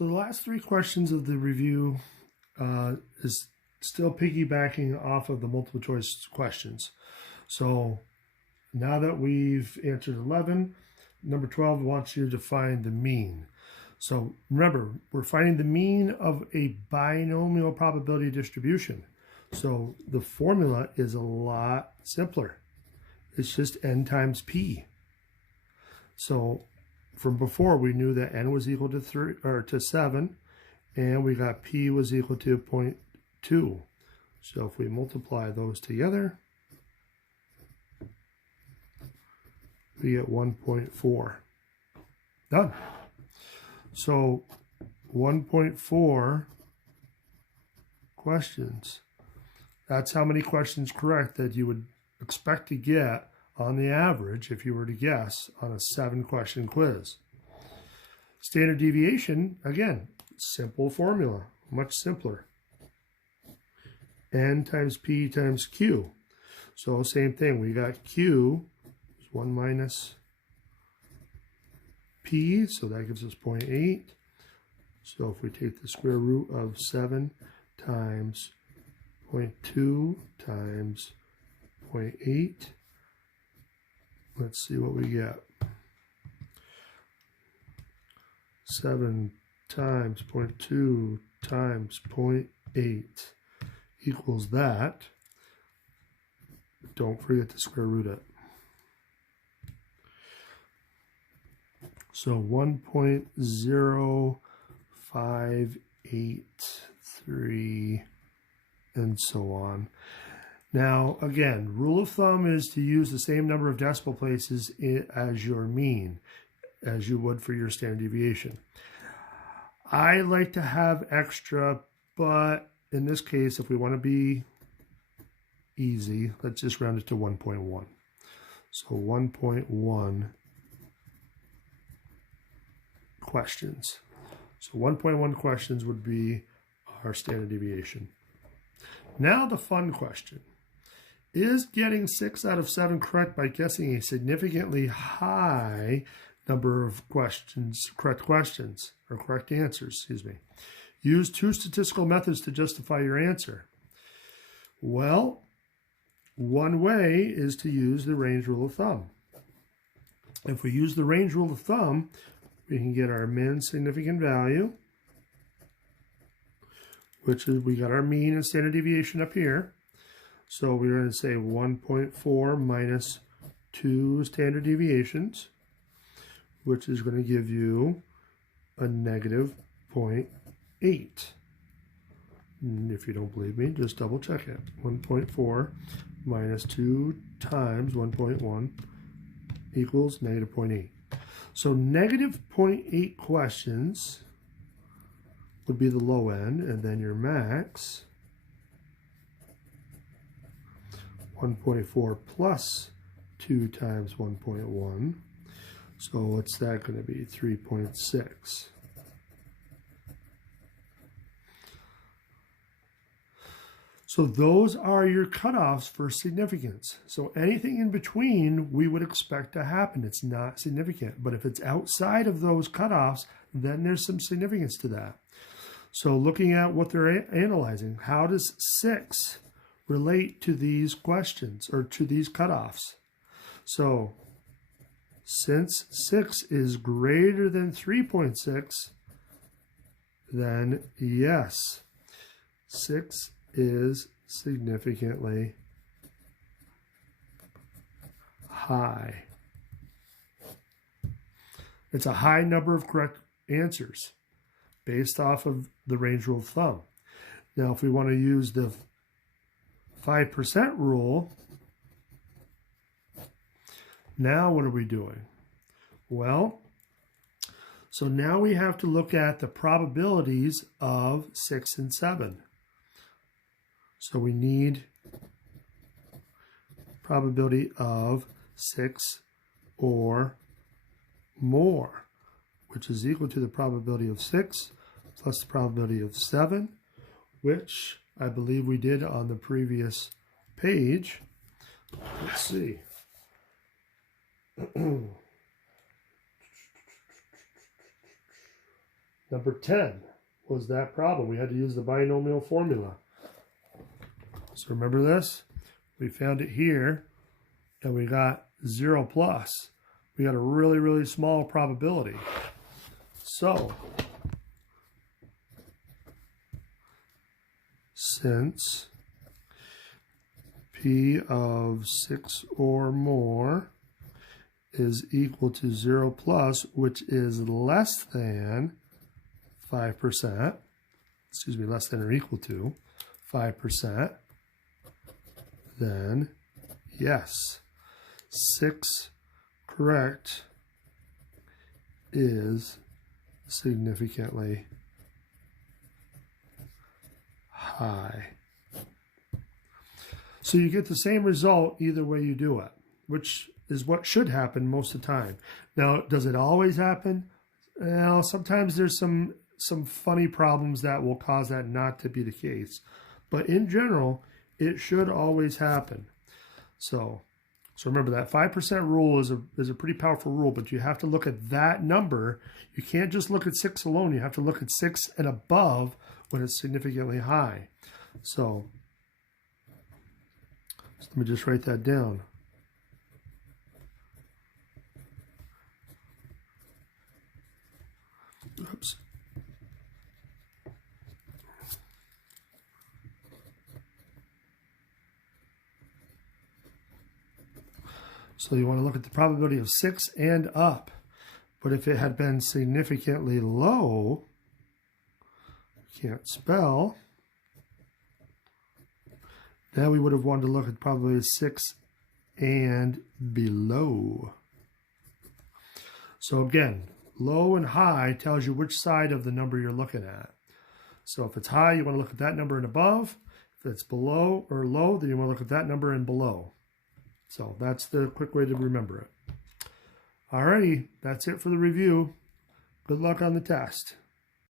So the last three questions of the review is still piggybacking off of the multiple choice questions. So now that we've answered 11, number 12 wants you to find the mean. So remember, we're finding the mean of a binomial probability distribution. So the formula is a lot simpler. It's just n times p. So from before, we knew that n was equal to 3 or to 7, and we got p was equal to 0.2. So if we multiply those together, we get 1.4. Done. So 1.4 questions. That's how many questions correct that you would expect to get on the average if you were to guess on a 7-question quiz. Standard deviation, again, simple formula, much simpler. N times P times Q. So same thing, we got Q is 1 minus P, so that gives us 0.8. So if we take the square root of 7 times 0.2 times 0.8, let's see what we get. 7 times 0.2 times 0.8 equals that. Don't forget to square root it. So 1.0583 and so on. Now, again, rule of thumb is to use the same number of decimal places as your mean, as you would for your standard deviation. I like to have extra, but in this case, if we want to be easy, let's just round it to 1.1. So 1.1 questions. So 1.1 questions would be our standard deviation. Now the fun question. Is getting 6 out of 7 correct by guessing a significantly high number of questions, correct answers, Use 2 statistical methods to justify your answer. Well, one way is to use the range rule of thumb. If we use the range rule of thumb, we can get our min significant value, which is, we got our mean and standard deviation up here. So we're going to say 1.4 minus 2 standard deviations, which is going to give you a negative 0.8. And if you don't believe me, just double check it. 1.4 minus 2 times 1.1 equals negative 0.8. So negative 0.8 questions would be the low end, and then your max 1.4 plus 2 times 1.1. So what's that going to be? 3.6. So those are your cutoffs for significance. So anything in between we would expect to happen. It's not significant. But if it's outside of those cutoffs, then there's some significance to that. So looking at what they're analyzing, how does 6 relate to these questions or to these cutoffs? So since 6 is greater than 3.6, then yes, 6 is significantly high. It's a high number of correct answers based off of the range rule of thumb. Now, if we want to use the 5% rule, now what are we doing? Well, so now we have to look at the probabilities of 6 and 7. So we need probability of 6 or more, which is equal to the probability of 6 plus the probability of 7, which I believe we did on the previous page. Let's see. Number 10 was that problem. We had to use the binomial formula. So remember this? We found it here, and we got 0 plus. We got a really, really small probability. So, since P of 6 or more is equal to 0 plus, which is less than 5%, excuse me, less than or equal to 5%, then yes, 6 correct is significantly high. So you get the same result either way you do it, which is what should happen most of the time. Now, does it always happen? Well, sometimes there's some funny problems that will cause that not to be the case. But in general, it should always happen. So remember that 5% rule is a pretty powerful rule, but you have to look at that number. You can't just look at 6 alone. You have to look at 6 and above when it's significantly high. So let me just write that down. Oops. So you want to look at the probability of 6 and up. But if it had been significantly low, can't spell, then we would have wanted to look at the probability of 6 and below. So again, low and high tells you which side of the number you're looking at. So if it's high, you want to look at that number and above. If it's below or low, then you want to look at that number and below. So that's the quick way to remember it. Alrighty, that's it for the review. Good luck on the test.